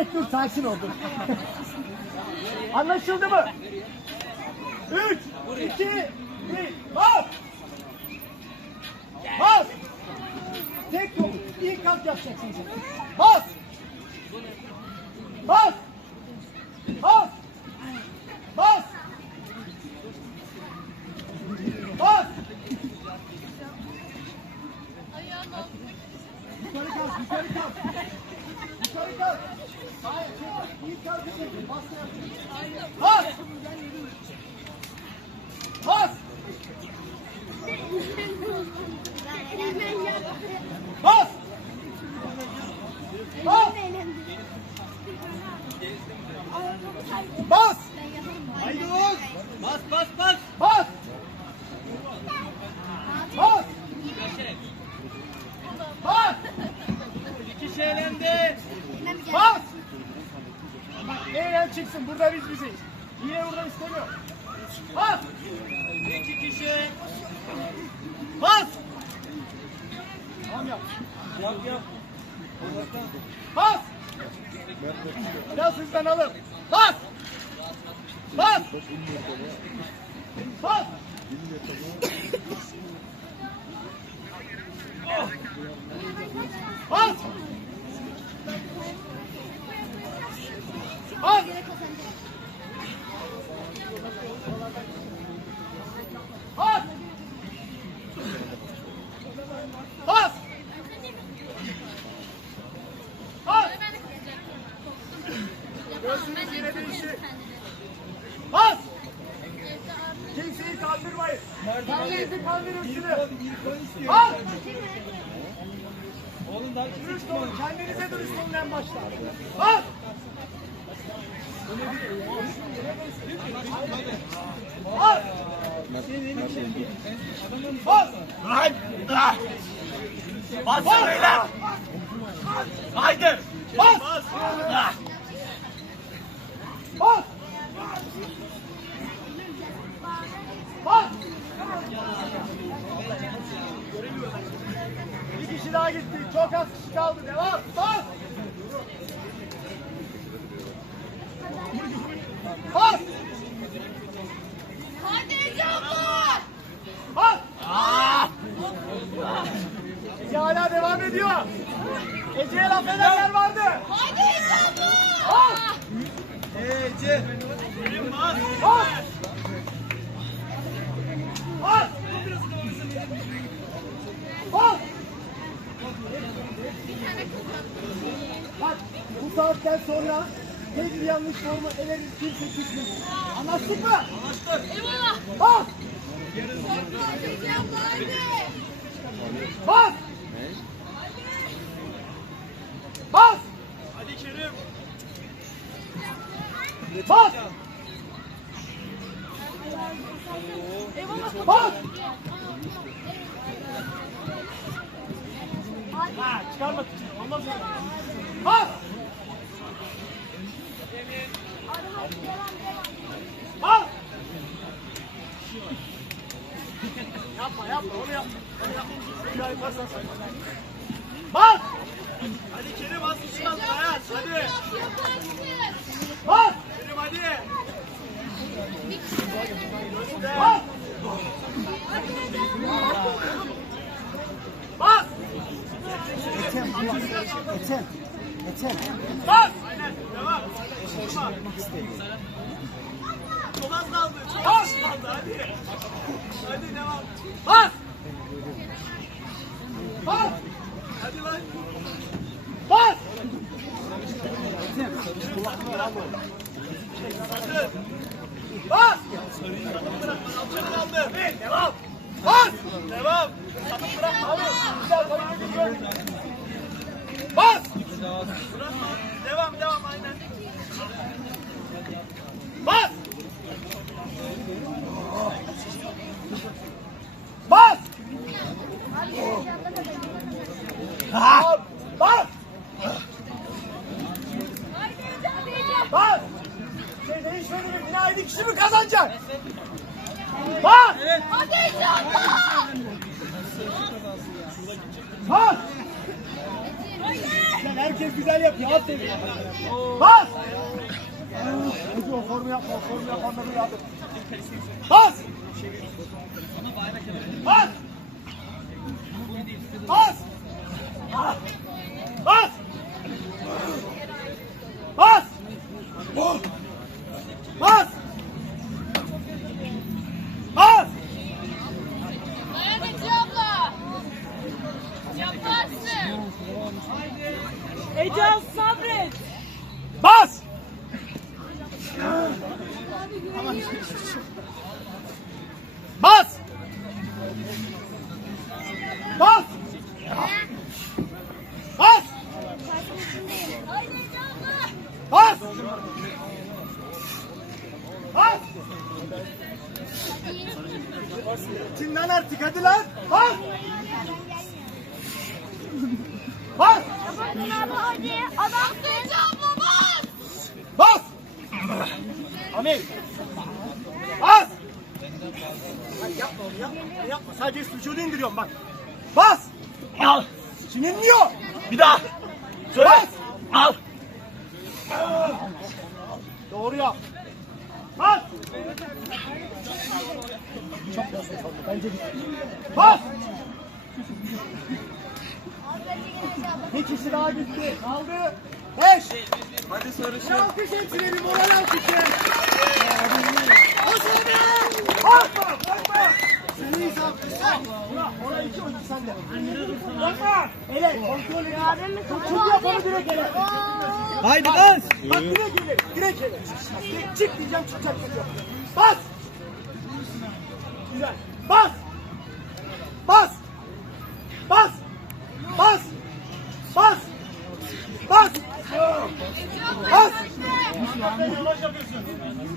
Evet dur sakin ol dur. Anlaşıldı mı? Üç, iki, bir, bas! Bas! Tek yol. İlk kalk yapacaksın sen. Bas! Bas! Bas! Bas! Bas! Yukarı kalk, yukarı kalk. Yukarı kalk. Hayır, çek. İlk kalk yapacaksın. Bas. Bas! Bas! Bas! Bas! Bas! Haydi Oğuz. pas hızdan alın. Pas! Pas! Pas! Pas! Pas! verirsiniz. Al! Oğlum daha kimse Dürüst olun, kendinize dürüst olun en başta. Al! Al! Al! Lan! Bas! Bas! Haydi! Bas! Bas! Kişi daha gitti. Çok az kişi kaldı. Devam. Bas! Hadi Cabbar! Bas! Ece hala devam ediyor. Ece'ye laf edenler vardı. Hadi Cabbar! Bas! Ece. Bas. Bas! Bas! Bas! Bak bu saatten sonra tek bir yanlış formu eleriz kimse çıkmasın. Anlaştık mı? Eyvallah! Bas! Bas! Bas! Hadi Kerim. Bas! Eyvallah! Bas! Ha çıkarmak için. Olmaz öyle. Bas! Bas! yapma yapma onu yapma. Onu yapma. Bir daha yaparsan sen. Bas! Hadi Kerim az kişi kaldı. Hayat. Hadi. Yaparsın! Bas! Kerim hadi. Bas! Bas! Bas! Aynen. Devam. Vurma. Çok az kaldı. Çok az kaldı. Hadi. Hadi devam. Bas! Bas! Hadi lan. Bas! Hazır. Bas! Alçak kaldı. Bir, devam! Bas! Devam. Abi, güzel tabii gidiyor. Bas! Bırakma. Devam devam aynen. Bas! Bas! Bas! Bas! Bas! Şey değişmedi mi? Yine aynı kişi mi kazanacak? Bas! Hadi Cabbar! Bas! Hadi! Herkes güzel yapıyor. Aferin. Bas! Hadi o formu yapma, o formu yapanları yardım. Bas! Bas! Bas! Bas! Bas! Bas! Dayan Ece abla. Yaparsın. Ecaz sabret. Bas! Bas! Bas! Bas! Bas! Bas! Çinlen artık hadi lan! Bas! Bas! Hadi. Adam Ece abla bas. Bas! Amin. Bas! Ay yapma onu yapma. onu Yapma. Sadece vücudu indiriyorum bak. Bas! Al. Sinirliyor. Bir daha. Bas! Al. Doğru yap. Bas! Çok hızlı çaldı. Bence gitti. Bas! Bir kişi daha gitti. Kaldı. Beş. Hadi sarışın. Alkış hepsine bir moral alkışı. Bas hadi. Bakma, bakma. Seni sağ Bırak, oraya iki oyuncu sende. Bakma. Ele, kontrol edin. Çok yapanı direkt ele. Haydi bas. Bak direkt ele, direkt ele. Çık, diyeceğim, çıkacak. Bas. Güzel. Bas. Bas. Bas. Bas. Bas. Bas. Yavaş yapıyorsun.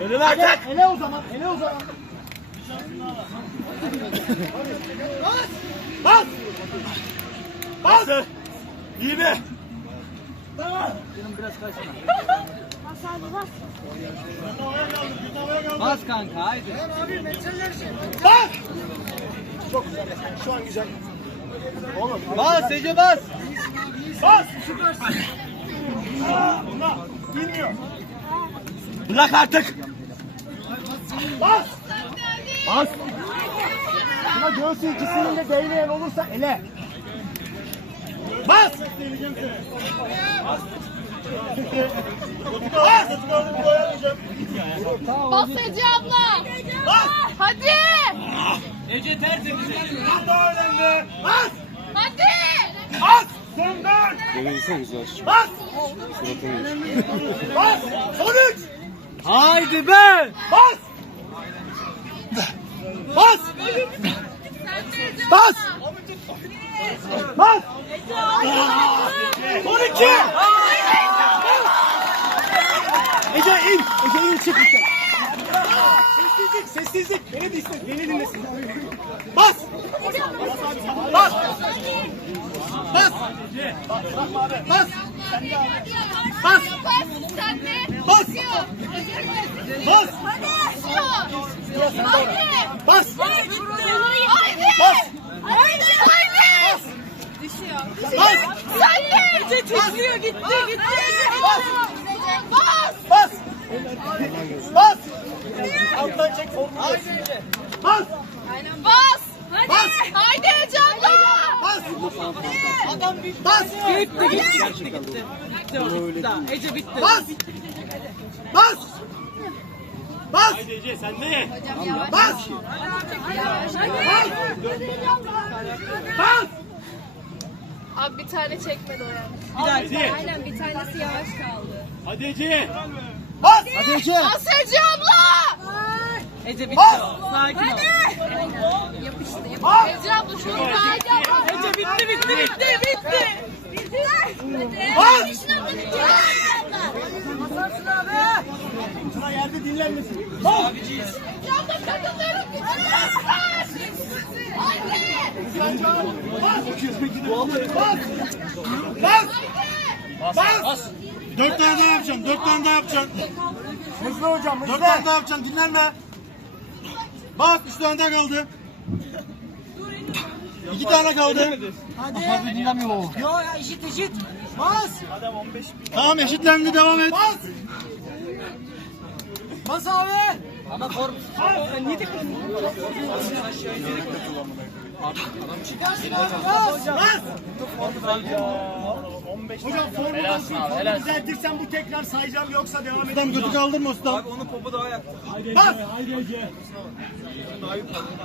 Önün Ele, o zaman, ele o zaman. Bas! Bas! Bas! İyi mi? Bas kanka haydi. Bas! Çok güzel. Şu an güzel. Oğlum. Bas Ece bas. Bas! Süpersin. Aa, Bunda bilmiyor. Bırak artık. Bas! Bas! Buna göğsü ikisinin de değmeyen olursa ele. Bas! Bas! Bas Ece abla. Bas! Hadi. Ece tertemiz. Daha önemli. Bas! Hadi. Bas! Sönder! Bas! Bas! Son üç! Haydi be. Bas! Bas! Bas! Bas! Son iki! Ece in! Ece in çık işte. Sessizlik, sessizlik. Beni dinlesin, beni dinlesin. Bas! Bas! Bas! Bas! Bas! Bas! Bas! Bas! Bas! Haydi. Haydi. Düşüyor. Bas! Sen de. Titriyor, gitti gitti. Bas! Bas. Bas! Bas! Alttan çek. Bas! Bas. Hadi. Bas. Haydi Ece abla. Bas! Bas! Gitti gitti gitti gitti. Bitti o bitti. daha. Ece bitti. Bas! Bas! Bas! Ece sen de. Bas! Bas! Abi bir tane çekmedi o yani. Bir. Hadi. Aynen bir tanesi yavaş kaldı. Hadi Ece. Bas! Hadi Ece! Bas Ece abla. Ece bitti Bas. o. Sakin ol. Yapıştı Bas! Ece abla Ece abla. Ece bitti bitti bitti bitti. Bas! Ece Sıra yerde dinlenmesin. Bas! abla katılıyorum. Bas! Bas! Bas! Dört tane daha yapacaksın. Dört tane daha yapacaksın. Hızlı hocam hızlı. Dört tane daha yapacaksın. Dinlenme. Bas. Üç tane daha kaldı. İki tane kaldı. Hadi. Abi dinlemiyor. Yo ya eşit eşit. Bas. Tamam eşitlendi devam et. Bas. Bas abi. Çıkarsın abi bas. Bas. Hocam formu düzeltirsen bu tekrar sayacağım yoksa devam Ustam götü kaldırma ustam. Bas!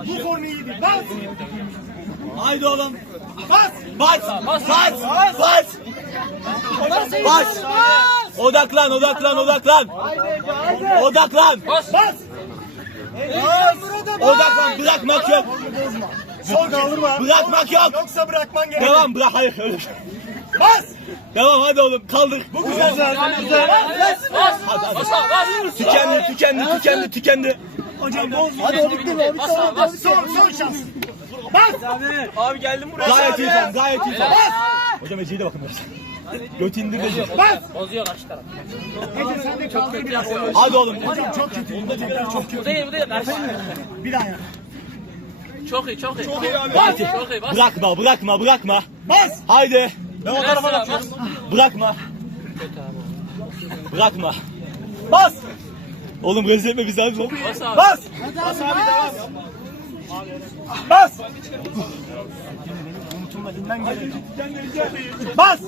Bu formu iyiydi. Bas! Haydi oğlum. Bas! Bas. Bas. Bas. Bas. Bas. Odaklan odaklan odaklan. Odaklan. Bas! Odaklan bırakmak yok. Son kaldırma. Bırakmak yok. Yoksa bırakman gerek. Devam bırak hayır. öyle. Bas! Devam hadi oğlum kaldır. Bu güzel zaten. Güzel. Bas! Tükendi tükendi tükendi tükendi. Hocam bozma. Hadi o bitti mi? Son, son şans. Bas! Gayet iyi sen gayet iyi sen. Hocam Ece'ye de bakın biraz. Götü indir Ece. Bas! Ece sen de kaldır biraz. Hadi oğlum. Hocam çok kötü. Bunda tekrar çok kötü. değil bu değil. Bir daha yap. Çok iyi çok iyi. Çok iyi. Çok iyi bas. Bırakma bırakma bırakma. Bas! Haydi. Ben o tarafa bakıyorum. Bırakma. Bırakma. Bas! Oğlum rezil etme bizi hadi. Bas abi. Bas! Bas abi devam. Bas! Unutulma dinlen gerek. Bas!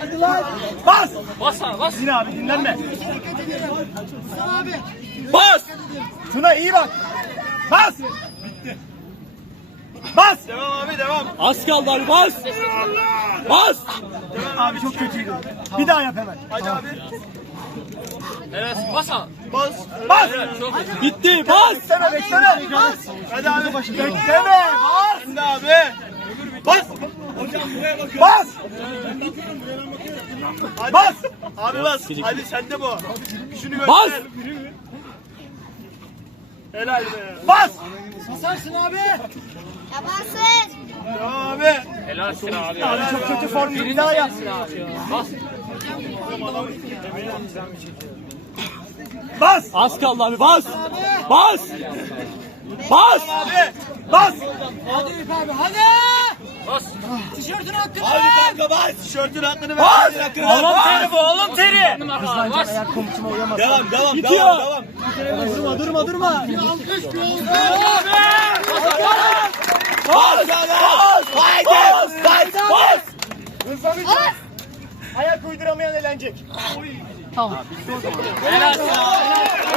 Hadi lan. Bas! Bas abi bas. Yine abi dinlenme. Abi. Bas. Şuna iyi bak. Bas! Bitti. Bas! Az kaldı abi bas. Bas. Abi çok kötüydü. Bir daha yap hemen. Evet bas abi. Bas! Bas! Çok iyi. Bitti bas. Bekleme bekleme. Bas! Hadi abi. Bekleme. Bas! Şimdi abi. Bas! Hocam buraya bakın. Bas! Bas! Abi bas. Hadi sende bu. Şunu göster. Bas. Helal be. Bas! Basarsın abi. Yaparsın. Abi. Helalsin abi. Abi çok kötü form. Bir daha yap. Bas. Bas! Az kaldı abi bas. Bas. Bas. Bas! Hadi abi hadi. Bas. Tişörtün hakkını Hadi ver. kanka bas. Tişörtün hakkını ver. Bas! Hakkını ver. Alın teri bu, alın teri. Bas. Devam devam devam devam. Durma, durma, durma. Bas. Bas. Haydi. Bas. Bas. Hızlanacak. Ayak uyduramayan eğlenecek. Helalsin abi.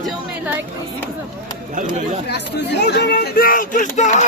İkinci olmayı like Gel buraya gel. Kocaman bir alkış daha.